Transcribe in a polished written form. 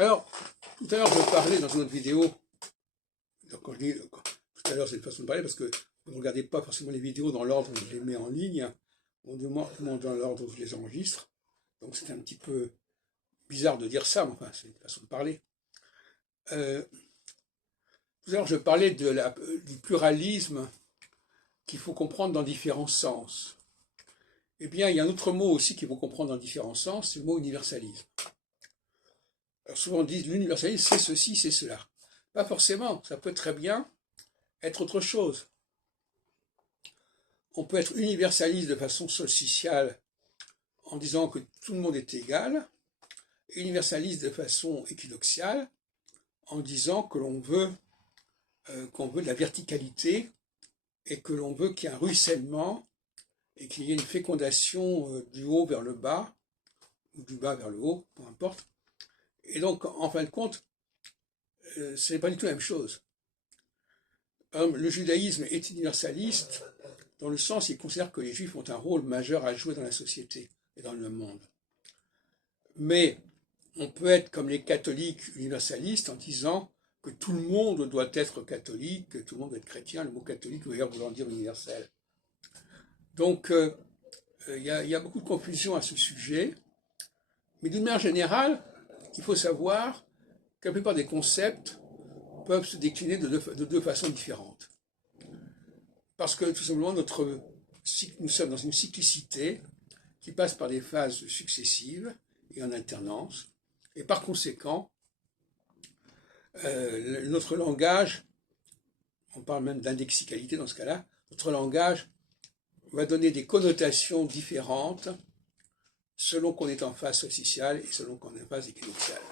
Alors, tout à l'heure, je parlais dans une autre vidéo, donc quand je dis, tout à l'heure, c'est une façon de parler, parce que vous ne regardez pas forcément les vidéos dans l'ordre où je les mets en ligne, on demande dans l'ordre où je les enregistre, donc c'est un petit peu bizarre de dire ça, mais enfin, c'est une façon de parler. Tout à l'heure, je parlais du pluralisme qu'il faut comprendre dans différents sens. Eh bien, il y a un autre mot aussi qu'il faut comprendre dans différents sens, c'est le mot universalisme. Alors souvent on dit l'universalisme c'est ceci, c'est cela. Pas forcément, ça peut très bien être autre chose. On peut être universaliste de façon solsticiale en disant que tout le monde est égal, et universaliste de façon équinoxiale en disant que l'on veut, de la verticalité et que l'on veut qu'il y ait un ruissellement et qu'il y ait une fécondation du haut vers le bas, ou du bas vers le haut, peu importe. Et donc, en fin de compte, ce n'est pas du tout la même chose. Le judaïsme est universaliste dans le sens où il considère que les juifs ont un rôle majeur à jouer dans la société et dans le monde. Mais on peut être comme les catholiques universalistes en disant que tout le monde doit être catholique, que tout le monde doit être chrétien. Le mot catholique veut d'ailleurs vouloir dire universel. Donc, il y a beaucoup de confusion à ce sujet. Mais d'une manière générale, il faut savoir que la plupart des concepts peuvent se décliner de deux façons différentes. Parce que tout simplement, nous sommes dans une cyclicité qui passe par des phases successives et en alternance. Et par conséquent, notre langage, on parle même d'indexicalité dans ce cas-là, notre langage va donner des connotations différentes selon qu'on est en phase solsticiale et selon qu'on est en phase équinoxiale.